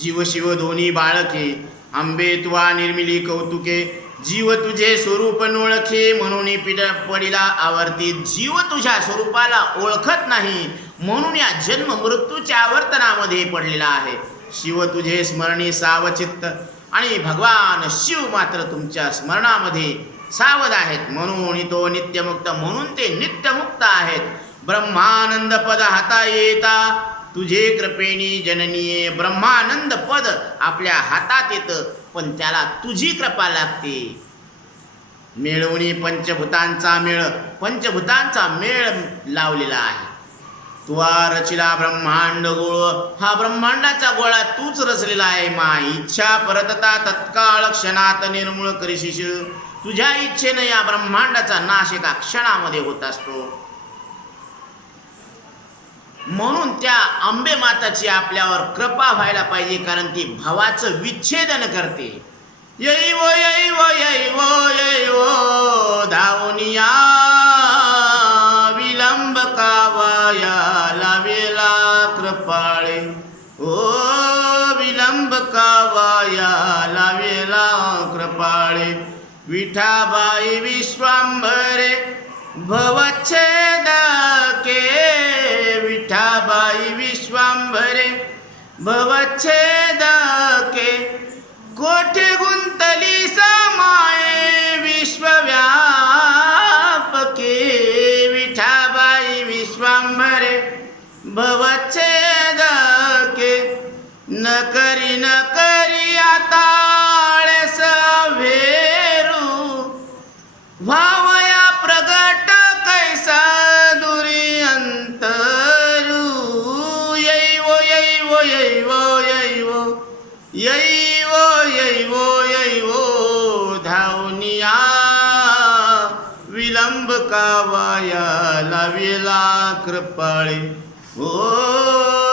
जीव शिव दोन्ही बाळके आंबे तुवा निर्मिली कौतुके. जीव तुझे स्वरूप नोळखे म्हणून पिड पडिला आवर्ती. जीव तुझ्या स्वरूपाला ओळखत नाही म्हणून या जन्म मृत्यूच्या आवर्तनामध्ये पडलेला आहे. शिव तुझे स्मरणी सावचित्त आणि भगवान शिव मात्र तुमच्या स्मरणामध्ये सावध आहेत म्हणून तो नित्यमुक्त म्हणून ते नित्यमुक्त आहेत. ब्रह्मानंद पद हाता येता. तुझे कृपेणी जननीये ब्रह्मानंद पद आपल्या हातात येतं पण त्याला तुझी कृपा लागते. मिळवणी पंचभूतांचा मेळ पंचभूतांचा मेळ लावलेला आहे. तुवा रचिला ब्रह्मांड गोळ हा ब्रह्मांडाचा गोळा तूच रचलेला आहे. मा इच्छा परतता तत्काळ क्षणात निर्मूळ करीशिष तुझ्या इच्छेनं या ब्रह्मांडाचा नाश एका क्षणामध्ये होत असतो. म्हणून त्या आंबे माताची आपल्यावर कृपा व्हायला पाहिजे कारण ती भावाचं विच्छेदन करते. येई वो येई वो येई वो येई वो धावनिया विलंब कावाया लावेला कृपाळे. ओ विलंब कावाया लावेला कृपाळे. विठाबाई विश्वांभरे भवच्छेद विश्वांभरे भवच्छेद के कोठे गुंतली समाये विश्वव्यापके विठाबाई विश्वांभरे भवच्छेद के न करी न करी आता यैवो यैवो यैवो धावनिया विलंब कावाया लावेला कृपाळे. ओ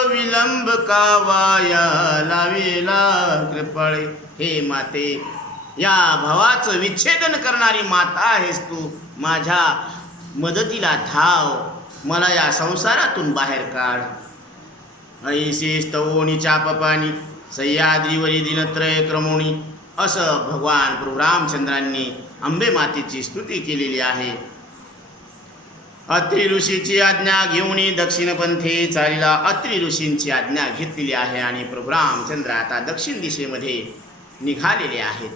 विलंब कावाया लावेला कृपाळे. हे माते या भावाचं विच्छेदन करणारी माता आहेस तू. माझ्या मदतीला धाव. मला या संसारातून बाहेर काढ. ऐसे स्तवोनी चापपाणी सह्याद्रीवरी दिनत्रय क्रमोणी. असं भगवान प्रभुरामचंद्रांनी आंबे मातेची स्तुती केलेली आहे. अत्रि ऋषीची आज्ञा घेऊन दक्षिणपंथी चालीला अत्रि ऋषींची आज्ञा घेतलेली आहे आणि प्रभुरामचंद्र आता दक्षिण दिशेमध्ये निघालेले आहेत.